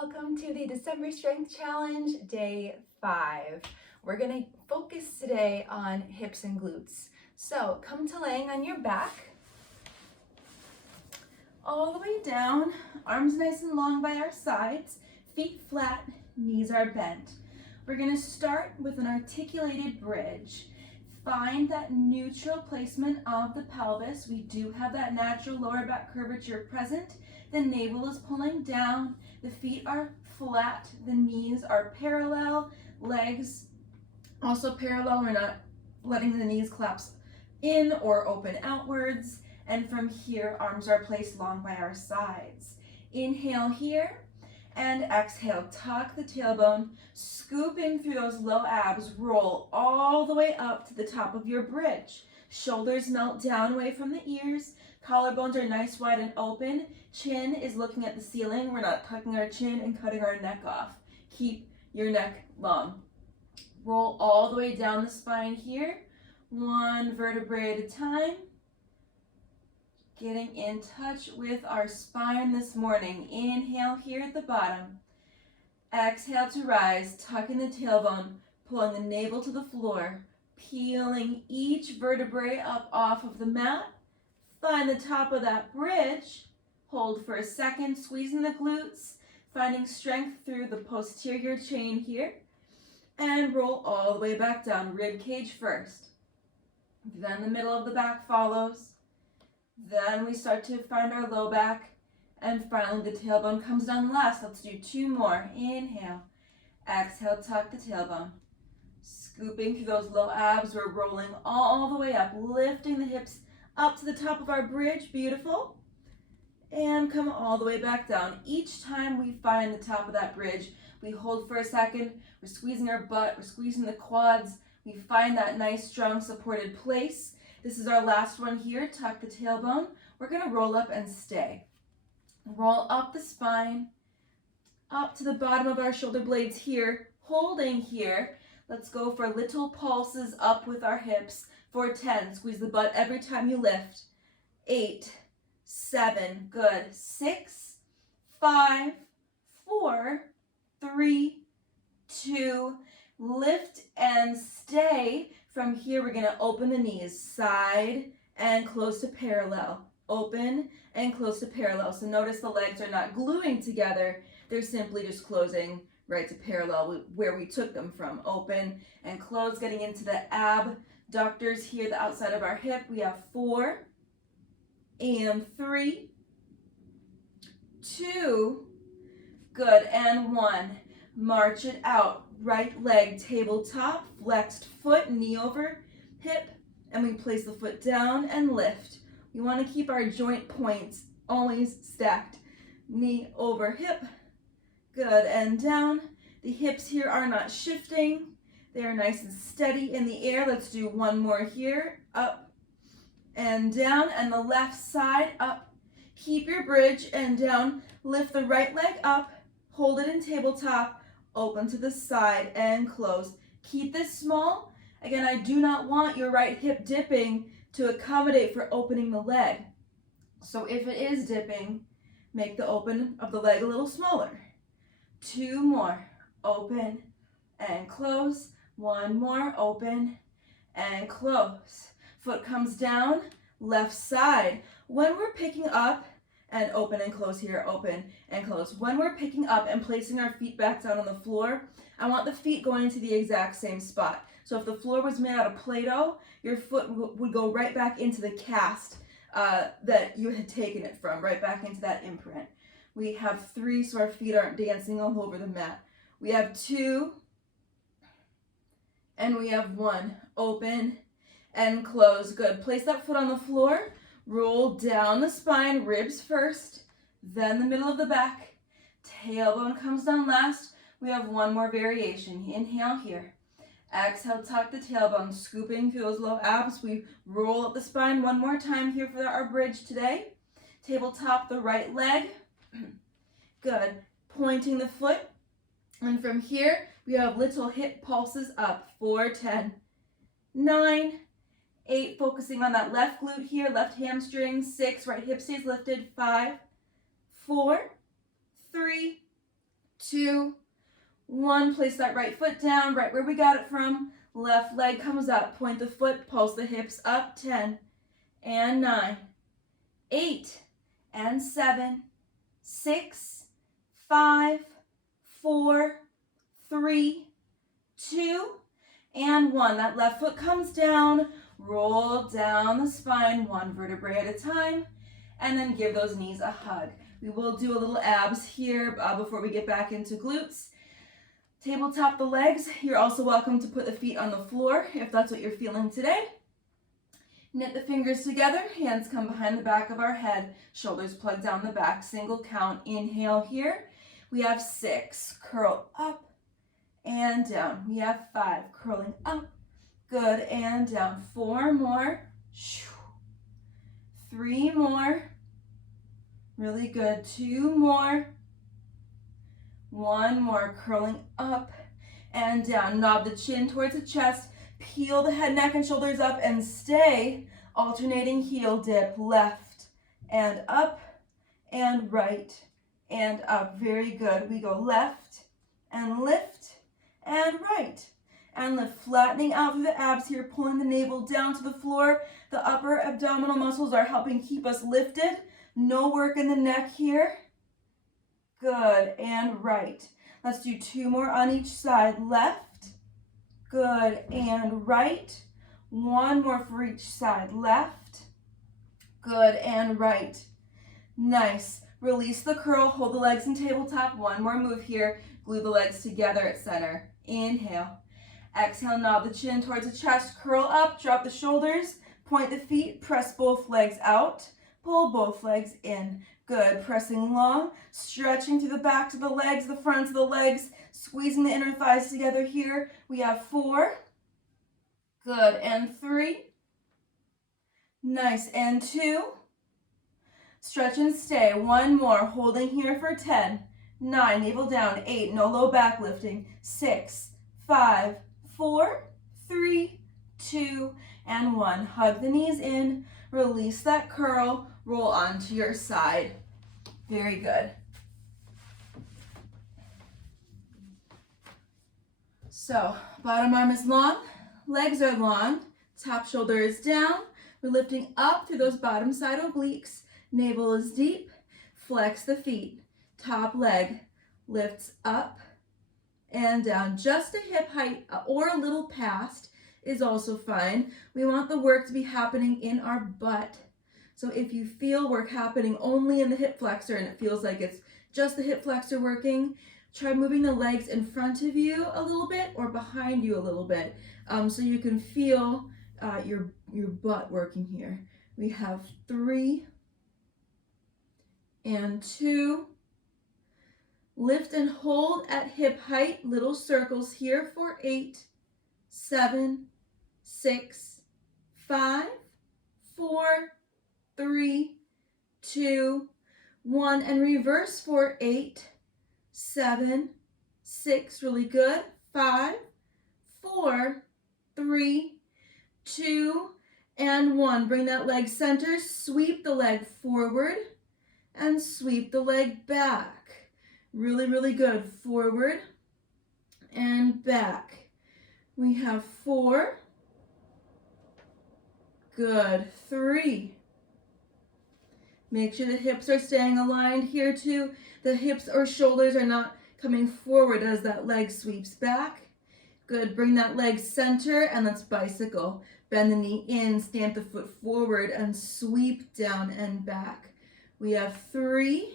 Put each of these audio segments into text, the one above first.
welcome to the December Strength Challenge, day 5. We're going to focus today on hips and glutes. So come to laying on your back, all the way down, arms nice and long by our sides, feet flat, knees are bent. We're going to start with an articulated bridge. Find that neutral placement of the pelvis. We do have that natural lower back curvature present. The navel is pulling down, the feet are flat, the knees are parallel, legs also parallel. We're not letting the knees collapse in or open outwards. And from here, arms are placed long by our sides. Inhale here and exhale. Tuck the tailbone, scooping through those low abs. Roll all the way up to the top of your bridge. Shoulders melt down away from the ears. Collarbones are nice, wide, and open. Chin is looking at the ceiling. We're not tucking our chin and cutting our neck off. Keep your neck long. Roll all the way down the spine here. One vertebrae at a time. Getting in touch with our spine this morning. Inhale here at the bottom. Exhale to rise, tucking the tailbone, pulling the navel to the floor, peeling each vertebrae up off of the mat. Find the top of that bridge. Hold for a second, squeezing the glutes, finding strength through the posterior chain here. And roll all the way back down, rib cage first. Then the middle of the back follows. Then we start to find our low back. And finally the tailbone comes down last. Let's do 2 more. Inhale. Exhale, tuck the tailbone. Scooping through those low abs. We're rolling all the way up, lifting the hips up to the top of our bridge. Beautiful. And come all the way back down. Each time we find the top of that bridge, we hold for a second. We're squeezing our butt. We're squeezing the quads. We find that nice, strong, supported place. This is our last one here. Tuck the tailbone. We're going to roll up and stay. Roll up the spine, up to the bottom of our shoulder blades here, holding here. Let's go for little pulses up with our hips for 10. Squeeze the butt every time you lift. 8, 7, good. 6, 5, 4, 3, 2, lift and stay. From here, we're going to open the knees, side and close to parallel. Open and close to parallel. So notice the legs are not gluing together. They're simply just closing right to parallel where we took them from. Open and close, getting into the abductors here, the outside of our hip. We have 4 and 3, 2, good, and 1. March it out. Right leg tabletop, flexed foot, knee over hip, and we place the foot down and lift. We want to keep our joint points always stacked. Knee over hip, good, and down. The hips here are not shifting. They are nice and steady in the air. Let's do 1 more here. Up and down, and the left side up. Keep your bridge and down. Lift the right leg up, hold it in tabletop. Open to the side and close. Keep this small. Again, I do not want your right hip dipping to accommodate for opening the leg. So if it is dipping, make the open of the leg a little smaller. 2 more. Open and close. 1 more. Open and close. Foot comes down, left side. When we're picking up, and open and close here, open and close. When we're picking up and placing our feet back down on the floor, I want the feet going to the exact same spot. So if the floor was made out of Play-Doh, your foot would go right back into the cast that you had taken it from, right back into that imprint. We have 3 so our feet aren't dancing all over the mat. We have 2, and we have 1. Open and close. Good. Place that foot on the floor. Roll down the spine, ribs first, then the middle of the back. Tailbone comes down last. We have 1 more variation. Inhale here. Exhale, tuck the tailbone, scooping through those low abs. We roll up the spine 1 more time here for our bridge today. Tabletop the right leg. Good. Pointing the foot. And from here, we have little hip pulses up. 4, 10, 9, 8, focusing on that left glute here, left hamstring. 6, right hip stays lifted. 5, 4, 3, 2, 1. Place that right foot down, right where we got it from. Left leg comes up. Point the foot, pulse the hips up. 10 and 9, 8 and 7, 6, 5, 4, 3, 2, and 1. That left foot comes down. Roll down the spine, 1 vertebrae at a time, and then give those knees a hug. We will do a little abs here before we get back into glutes. Tabletop the legs. You're also welcome to put the feet on the floor if that's what you're feeling today. Knit the fingers together, hands come behind the back of our head, shoulders plug down the back, single count. Inhale here. We have 6, curl up and down. We have 5, curling up, good, and down. 4 more, 3 more, really good. 2 more, 1 more, curling up and down. Knob the chin towards the chest, peel the head, neck, and shoulders up, and stay. Alternating heel dip, left and up and right and up. Very good. We go left and lift and right and lift. Flattening out through the abs here, pulling the navel down to the floor. The upper abdominal muscles are helping keep us lifted. No work in the neck here. Good, and right. Let's do 2 more on each side. Left, good, and right. 1 more for each side. Left, good, and right. Nice. Release the curl, hold the legs in tabletop. 1 more move here. Glue the legs together at center. Inhale. Exhale, knob the chin towards the chest. Curl up, drop the shoulders. Point the feet, press both legs out. Pull both legs in. Good, pressing long, stretching through the back to the legs, the fronts of the legs, squeezing the inner thighs together here. We have 4, good, and 3, nice, and 2, stretch and stay. 1 more, holding here for 10, 9, navel down, 8, no low back lifting, 6, 5, 4, 3, 2, and 1. Hug the knees in, release that curl, roll onto your side. Very good. So, bottom arm is long, legs are long, top shoulder is down. We're lifting up through those bottom side obliques. Navel is deep. Flex the feet. Top leg lifts up and down. Just a hip height or a little past is also fine. We want the work to be happening in our butt. So if you feel work happening only in the hip flexor and it feels like it's just the hip flexor working, try moving the legs in front of you a little bit or behind you a little bit so you can feel your butt working here. We have 3 and 2. Lift and hold at hip height, little circles here for 8, 7, 6, 5, 4, 3, 2, 1, and reverse for 8, 7, 6, really good, 5, 4, 3, 2, and 1. Bring that leg center, sweep the leg forward, and sweep the leg back. Really, really good. Forward and back. We have 4, good, 3. Make sure the hips are staying aligned here too. The hips or shoulders are not coming forward as that leg sweeps back. Good, bring that leg center and let's bicycle. Bend the knee in, stamp the foot forward and sweep down and back. We have 3,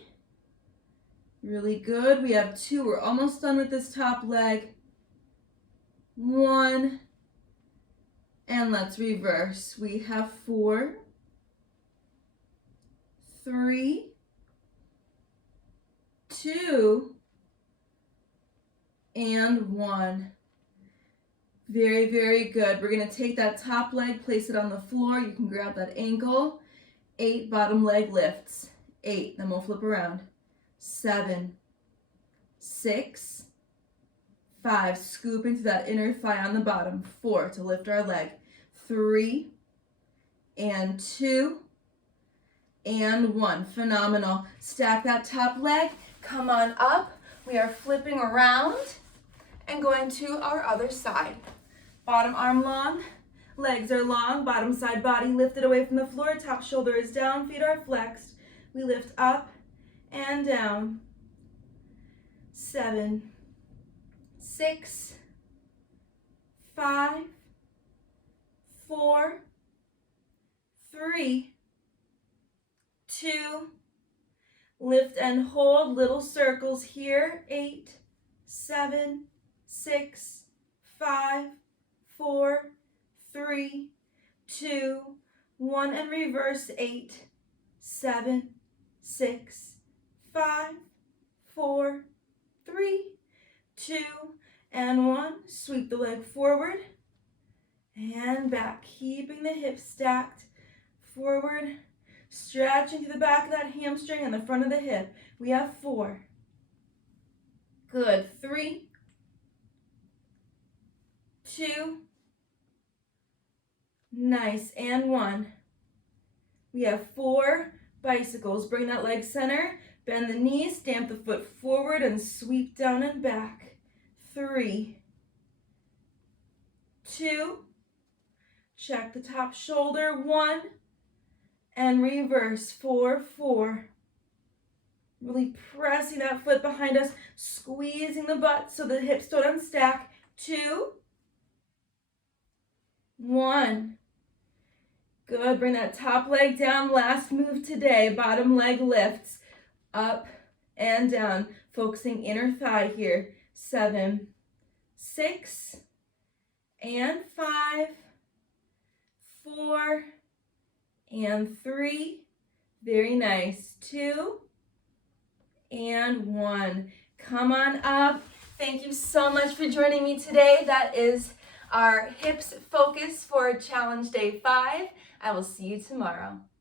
really good. We have 2, we're almost done with this top leg. 1, and let's reverse. We have 4, 3, 2, and 1. Very, very good. We're going to take that top leg, place it on the floor. You can grab that ankle. 8, bottom leg lifts. 8, then we'll flip around. 7, 6, 5, scoop into that inner thigh on the bottom. 4, to lift our leg. 3, and 2, and 1. Phenomenal. Stack that top leg. Come on up. We are flipping around and going to our other side. Bottom arm long, legs are long, bottom side body lifted away from the floor, top shoulder is down, feet are flexed. We lift up and down. 7, 6, 5, 4, 3, 2, lift and hold, little circles here. 8, 7, 6, 5, 4, 3, 2, 1, and reverse. 8, 7, 6, 5, 4, 3, 2, and 1. Sweep the leg forward and back, keeping the hips stacked. Forward, stretching through the back of that hamstring and the front of the hip. We have 4. Good. 3, 2, nice, and 1. We have 4 bicycles. Bring that leg center, bend the knees, stamp the foot forward, and sweep down and back. 3, 2, check the top shoulder. 1, and reverse. 4, 4. Really pressing that foot behind us, squeezing the butt so the hips don't unstack. 2, 1. Good. Bring that top leg down. Last move today. Bottom leg lifts up and down, focusing inner thigh here. 7, 6, and 5, 4, and 3. Very nice. 2, and 1. Come on up. Thank you so much for joining me today. That is our hips focus for challenge day 5. I will see you tomorrow.